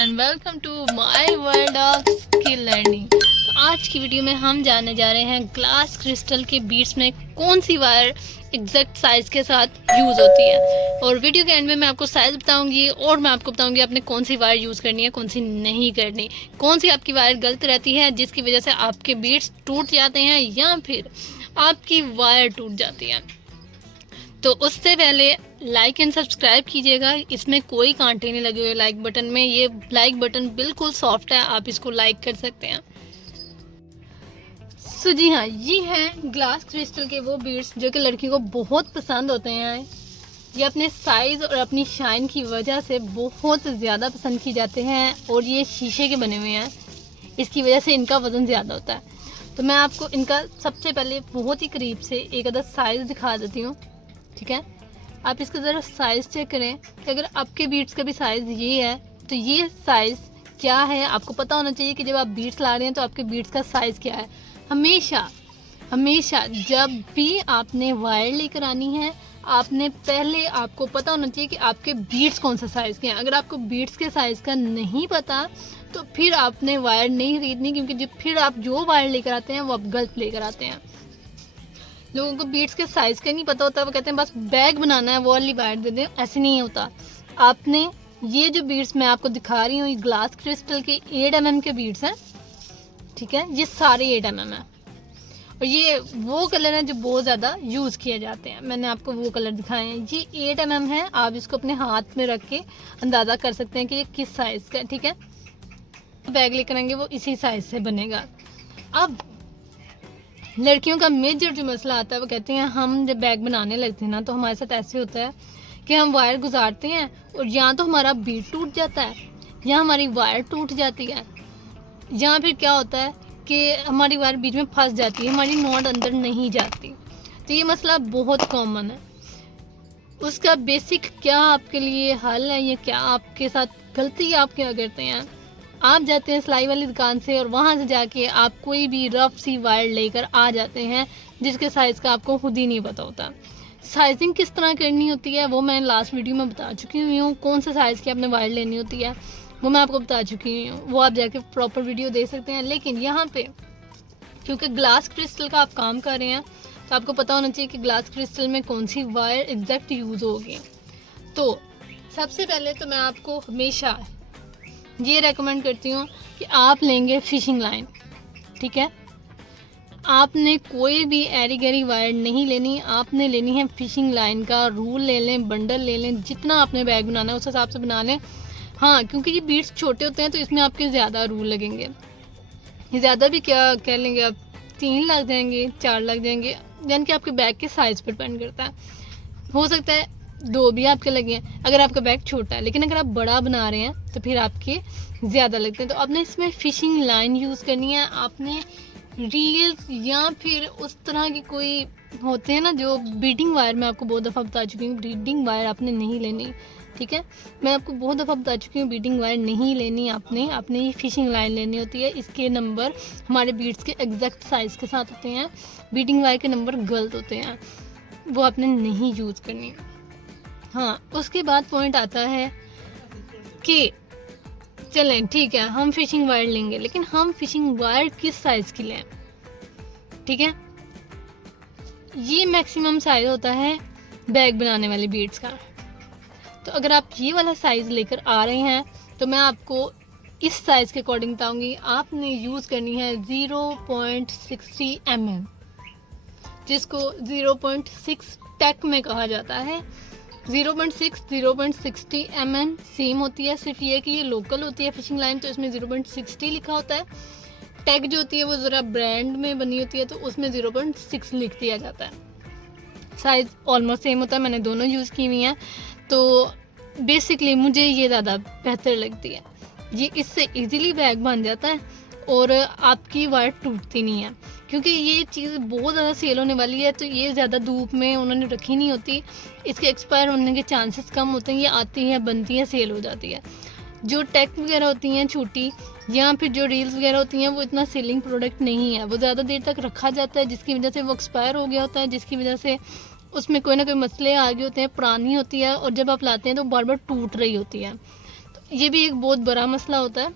And welcome to my world of skill learning. आज की video में हम जानने जा रहे हैं ग्लास क्रिस्टल के बीट्स में कौन सी वायर एग्जैक्ट साइज के साथ यूज़ होती है। और वीडियो के एंड में मैं आपको साइज बताऊंगी और मैं आपको बताऊंगी आपने कौन सी वायर यूज़ करनी है, कौन सी नहीं करनी, कौन सी आपकी वायर गलत रहती है जिसकी वजह से आपके बीट्स टूट जाते हैं या फिर आपकी वायर टूट जाती है। तो उससे पहले लाइक एंड सब्सक्राइब कीजिएगा। इसमें कोई कांटे नहीं लगे हुए लाइक बटन में। ये लाइक बटन बिल्कुल सॉफ्ट है, आप इसको लाइक कर सकते हैं। सो जी हाँ, ये हैं ग्लास क्रिस्टल के वो बीड्स जो कि लड़कियों को बहुत पसंद होते हैं। ये अपने साइज़ और अपनी शाइन की वजह से बहुत ज़्यादा पसंद किए जाते हैं और ये शीशे के बने हुए हैं, इसकी वजह से इनका वज़न ज़्यादा होता है। तो मैं आपको इनका सबसे पहले बहुत ही करीब से एक अदर साइज़ दिखा देती हूँ, ठीक है। आप इसका ज़रा साइज़ चेक करें कि अगर आपके बीट्स का भी साइज़ ये है तो ये साइज़ क्या है आपको पता होना चाहिए कि जब आप बीट्स ला रहे हैं तो आपके बीट्स का साइज़ क्या है। हमेशा जब भी आपने वायर लेकर आनी है आपने पहले आपको पता होना चाहिए कि आपके बीट्स कौन सा साइज़ के हैं। अगर आपको बीट्स के साइज़ का नहीं पता तो फिर आपने वायर नहीं खरीदनी, क्योंकि फिर आप जो वायर लेकर आते हैं वो आप गलत लेकर आते हैं। लोगों को बीट्स के साइज़ का नहीं पता होता, वो कहते हैं बस बैग बनाना है वो वाली वायर दे दें। ऐसे नहीं होता। आपने ये जो बीट्स मैं आपको दिखा रही हूँ ये ग्लास क्रिस्टल के 8 mm के बीट्स हैं, ठीक है। ये सारे 8 mm हैं और ये वो कलर हैं जो बहुत ज़्यादा यूज़ किए जाते हैं। मैंने आपको वो कलर दिखाए हैं। ये 8 mm है, आप इसको अपने हाथ में रख के अंदाज़ा कर सकते हैं कि ये किस साइज़ का है, ठीक है। बैग लेकर आएंगे वो इसी साइज़ से बनेगा। अब लड़कियों का मेजर जो मसला आता है वो कहते हैं हम जब बैग बनाने लगते हैं ना तो हमारे साथ ऐसे होता है कि हम वायर गुजारते हैं और या तो हमारा बीट टूट जाता है या हमारी वायर टूट जाती है, या फिर क्या होता है कि हमारी वायर बीच में फंस जाती है, हमारी नॉट अंदर नहीं जाती। तो ये मसला बहुत कॉमन है। उसका बेसिक क्या आपके लिए हल है, ये क्या आपके साथ गलती आप क्या करते हैं। आप जाते हैं सिलाई वाली दुकान से और वहाँ से जाके आप कोई भी रफ सी वायर लेकर आ जाते हैं जिसके साइज़ का आपको खुद ही नहीं पता होता। साइजिंग किस तरह करनी होती है वो मैं लास्ट वीडियो में बता चुकी हुई हूँ। कौन सा साइज़ की आपने वायर लेनी होती है वो मैं आपको बता चुकी हुई हूँ, वो आप जाके प्रॉपर वीडियो देख सकते हैं। लेकिन यहाँ पे क्योंकि ग्लास क्रिस्टल का आप काम कर रहे हैं तो आपको पता होना चाहिए कि ग्लास क्रिस्टल में कौन सी वायर एग्जैक्ट यूज़ होगी। तो सबसे पहले तो मैं आपको हमेशा ये रेकमेंड करती हूँ कि आप लेंगे फिशिंग लाइन, ठीक है। आपने कोई भी एरी गैरी वायर नहीं लेनी, आपने लेनी है फिशिंग लाइन का रूल ले लें, बंडल ले लें, जितना आपने बैग बनाना है उस हिसाब से बना लें। हाँ, क्योंकि ये बीट्स छोटे होते हैं तो इसमें आपके ज़्यादा रूल लगेंगे। ये ज़्यादा भी क्या कह लेंगे आप, 3 लग जाएंगे, 4 लग जाएंगे, यानी कि आपके बैग के साइज़ पर डिपेंड करता है। हो सकता है 2 भी आपके लगे हैं अगर आपका बैग छोटा है, लेकिन अगर आप बड़ा बना रहे हैं तो फिर आपके ज़्यादा लगते हैं। तो आपने इसमें फिशिंग लाइन यूज़ करनी है। आपने रील्स या फिर उस तरह की कोई होते हैं ना जो बीडिंग वायर, मैं आपको बहुत दफ़ा बता चुकी हूँ बीडिंग वायर आपने नहीं लेनी, ठीक है। मैं आपको बहुत दफ़ा बता चुकी हूँ बीडिंग वायर नहीं लेनी आपने ये फिशिंग लाइन लेनी होती है। इसके नंबर हमारे बीड्स के एग्जैक्ट साइज़ के साथ होते हैं, बीडिंग वायर के नंबर गलत होते हैं, वो आपने नहीं यूज़ करनी। हाँ, उसके बाद पॉइंट आता है कि चलें ठीक है हम फिशिंग वायर लेंगे, लेकिन हम फिशिंग वायर किस साइज़ की लें, ठीक है। ये मैक्सिमम साइज़ होता है बैग बनाने वाले बीड्स का। तो अगर आप ये वाला साइज़ लेकर आ रहे हैं तो मैं आपको इस साइज़ के अकॉर्डिंग बताऊंगी। आपने यूज़ करनी है 0.60 mm, जिसको 0.6 टेक में कहा जाता है। 0.60 mm सेम होती है, सिर्फ ये कि ये लोकल होती है फिशिंग लाइन तो इसमें 0.60 लिखा होता है। टैग जो होती है वो ज़रा ब्रांड में बनी होती है तो उसमें 0.6 लिख दिया जाता है। साइज़ ऑलमोस्ट सेम होता है, मैंने दोनों यूज़ की हुई हैं तो बेसिकली मुझे ये ज़्यादा बेहतर लगती है। ये इससे इजीली बैग बन जाता है और आपकी वायर टूटती नहीं है, क्योंकि ये चीज़ बहुत ज़्यादा सेल होने वाली है तो ये ज़्यादा धूप में उन्होंने रखी नहीं होती, इसके एक्सपायर होने के चांसेस कम होते हैं। ये आती है, बनती है, सेल हो जाती है। जो टेक वगैरह होती हैं छोटी या फिर जो रील्स वगैरह होती हैं वो इतना सेलिंग प्रोडक्ट नहीं है, वो ज़्यादा देर तक रखा जाता है जिसकी वजह से वो एक्सपायर हो गया होता है, जिसकी वजह से उसमें कोई ना कोई मसले आ गए होते हैं, पुरानी होती है और जब आप लाते हैं तो बार बार टूट रही होती है। तो ये भी एक बहुत बड़ा मसला होता है,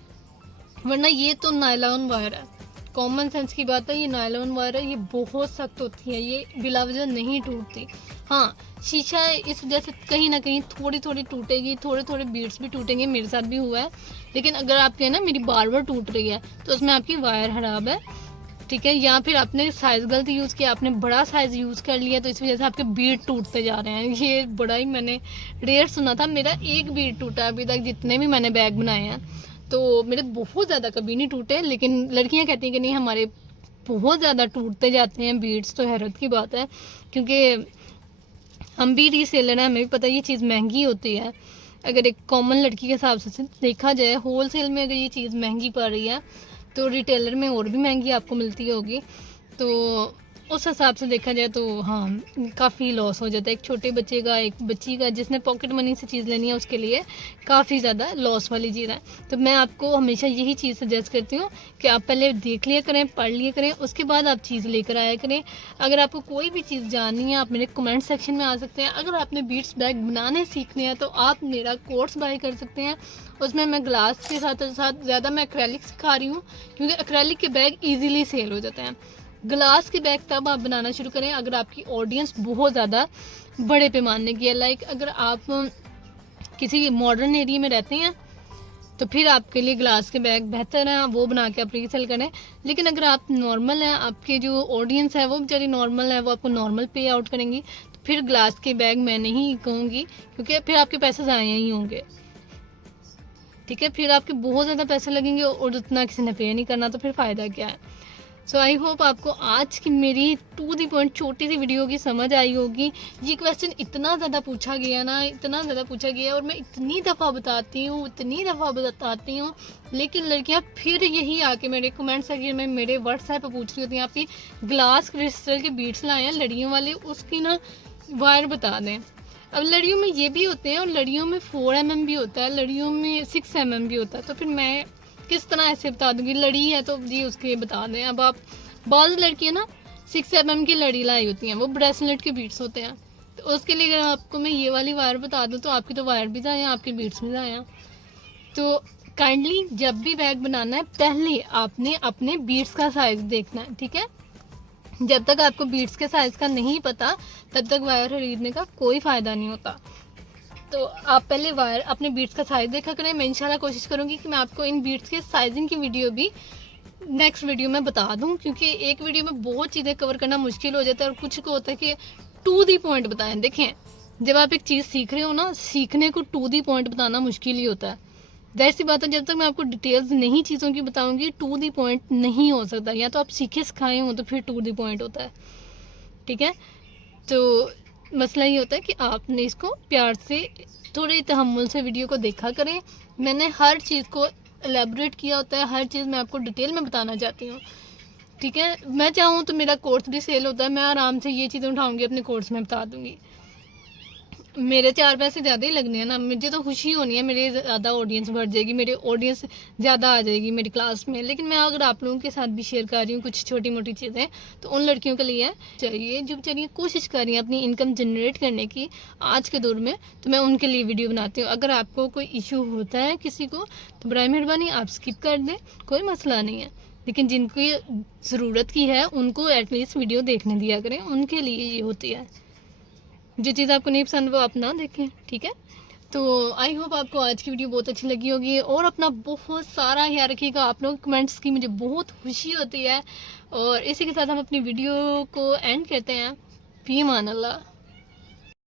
वरना ये तो नायलॉन वायर है, कॉमन सेंस की बात है, ये नायलॉन वायर है, ये बहुत सख्त होती है, ये बिला वजह नहीं टूटती। हाँ, शीशा इस वजह से कहीं ना कहीं थोड़ी थोड़ी टूटेगी, थोड़े थोड़े बीड्स भी टूटेंगे, मेरे साथ भी हुआ है। लेकिन अगर आपके ना मेरी बार बार टूट रही है तो उसमें आपकी वायर खराब है, ठीक है, या फिर आपने साइज़ गलत यूज़ किया, आपने बड़ा साइज़ यूज़ कर लिया, तो इस वजह से आपके बीड टूटते जा रहे हैं। ये बड़ा ही मैंने रेयर सुना था, मेरा एक बीड टूटा अभी तक जितने भी मैंने बैग बनाए हैं, तो मेरे बहुत ज़्यादा कभी नहीं टूटे। लेकिन लड़कियां कहती हैं कि नहीं हमारे बहुत ज़्यादा टूटते जाते हैं बीड्स, तो हैरत की बात है, क्योंकि हम भी रीसेलर हैं, हमें भी पता है ये चीज़ महंगी होती है। अगर एक कॉमन लड़की के हिसाब से देखा जाए, होल सेल में अगर ये चीज़ महंगी पड़ रही है तो रिटेलर में और भी महंगी आपको मिलती होगी, तो उस हिसाब से देखा जाए तो हाँ, काफ़ी लॉस हो जाता है। एक छोटे बच्चे का, एक बच्ची का जिसने पॉकेट मनी से चीज़ लेनी है, उसके लिए काफ़ी ज़्यादा लॉस वाली चीज़ है। तो मैं आपको हमेशा यही चीज़ सजेस्ट करती हूँ कि आप पहले देख लिया करें, पढ़ लिया करें, उसके बाद आप चीज़ लेकर आया करें। अगर आपको कोई भी चीज़ जाननी है, आप मेरे कमेंट सेक्शन में आ सकते हैं। अगर आपने बीड्स बैग बनाने सीखने हैं तो आप मेरा कोर्स बाय कर सकते हैं। उसमें मैं ग्लास के साथ साथ ज़्यादा मैं एक्रेलिक सिखा रही हूँ, क्योंकि एक्रेलिक के बैग ईजिली सेल हो जाते हैं। ग्लास के बैग तब आप बनाना शुरू करें अगर आपकी ऑडियंस बहुत ज़्यादा बड़े पैमाने की है। लाइक अगर आप किसी मॉडर्न एरिया में रहते हैं तो फिर आपके लिए ग्लास के बैग बेहतर हैं, वो बना के आप रीसेल करें। लेकिन अगर आप नॉर्मल हैं, आपके जो ऑडियंस है वो बेचारी नॉर्मल है, वो आपको नॉर्मल पे आउट करेंगी, तो फिर ग्लास के बैग मैं नहीं कहूँगी, क्योंकि फिर आपके पैसे ज़ाया ही होंगे, ठीक है, फिर आपके बहुत ज़्यादा पैसे लगेंगे और उतना किसी ने पे नहीं करना, तो फिर फ़ायदा क्या है। सो आई होप आपको आज की मेरी टू दी पॉइंट छोटी सी वीडियो की समझ आई होगी। ये क्वेश्चन इतना ज़्यादा पूछा गया ना, इतना ज़्यादा पूछा गया, और मैं इतनी दफ़ा बताती हूँ, लेकिन लड़कियाँ फिर यही आके मेरे कमेंट सेक्शन में, मेरे व्हाट्सएप पर पूछ रही होती हैं, आप ये ग्लास क्रिस्टल के बीट्स लाए हैं लड़ियों वाले, उसकी ना वायर बता दें। अब लड़ियों में ये भी होते हैं, और लड़ियों में 4 mm भी होता है, लड़ियों में 6 mm भी होता है, तो फिर मैं किस तरह ऐसे बता दूंगी? लड़ी है तो जी उसके बता दें। अब आप बाज़ लड़कियाँ ना 6 mm की लड़ी लाई होती हैं, वो ब्रेसलेट के बीट्स होते हैं, तो उसके लिए अगर आपको मैं ये वाली वायर बता दूँ तो आपकी तो वायर भी जाए, आपके बीट्स भी जाए। तो काइंडली जब भी बैग बनाना है पहले आपने अपने बीट्स का साइज़ देखना है, ठीक है। जब तक आपको बीट्स के साइज़ का नहीं पता तब तक वायर खरीदने का कोई फ़ायदा नहीं होता। तो आप पहले वायर अपने बीट्स का साइज़ देखा करें। मैं इंशाल्लाह कोशिश करूँगी कि मैं आपको इन बीट्स के साइजिंग की वीडियो भी नेक्स्ट वीडियो में बता दूँ, क्योंकि एक वीडियो में बहुत चीज़ें कवर करना मुश्किल हो जाता है, और कुछ को होता है कि टू दी पॉइंट बताएं। देखें, जब आप एक चीज़ सीख रहे हो ना, सीखने को टू दी पॉइंट बताना मुश्किल ही होता है। जाहिर सी बात है, जब तक मैं आपको डिटेल्स नहीं चीज़ों की बताऊँगी, टू दी पॉइंट नहीं हो सकता। या तो आप सीखे सिखाए हो तो फिर टू दी पॉइंट होता है, ठीक है। तो मसला ये होता है कि आपने इसको प्यार से, थोड़े तहम्मुल से वीडियो को देखा करें। मैंने हर चीज़ को एलेबोरेट किया होता है, हर चीज़ मैं आपको डिटेल में बताना चाहती हूँ, ठीक है। मैं चाहूँ तो मेरा कोर्स भी सेल होता है, मैं आराम से ये चीज़ें उठाऊँगी अपने कोर्स में बता दूँगी। मेरे 4 पैसे ज़्यादा ही लगने हैं ना, मुझे तो खुशी होनी है, मेरी ज़्यादा ऑडियंस बढ़ जाएगी, मेरी ऑडियंस ज़्यादा आ जाएगी मेरी क्लास में। लेकिन मैं अगर आप लोगों के साथ भी शेयर कर रही हूँ कुछ छोटी मोटी चीज़ें, तो उन लड़कियों के लिए चाहिए जो बेचारियाँ कोशिश कर रही हैं अपनी इनकम जनरेट करने की आज के दौर में, तो मैं उनके लिए वीडियो बनाती हूँ। अगर आपको कोई इशू होता है किसी को तो बराए मेहरबानी आप स्किप कर दें, कोई मसला नहीं है। लेकिन जिनको ज़रूरत की है उनको एटलीस्ट वीडियो देखने दिया करें, उनके लिए ये होती है। जो चीज़ आपको नहीं पसंद वो आप ना देखें, ठीक है। तो आई होप आपको आज की वीडियो बहुत अच्छी लगी होगी, और अपना बहुत सारा ख्याल रखिएगा। आप लोग कमेंट्स की मुझे बहुत खुशी होती है, और इसी के साथ हम अपनी वीडियो को एंड करते हैं। फी मान अल्लाह।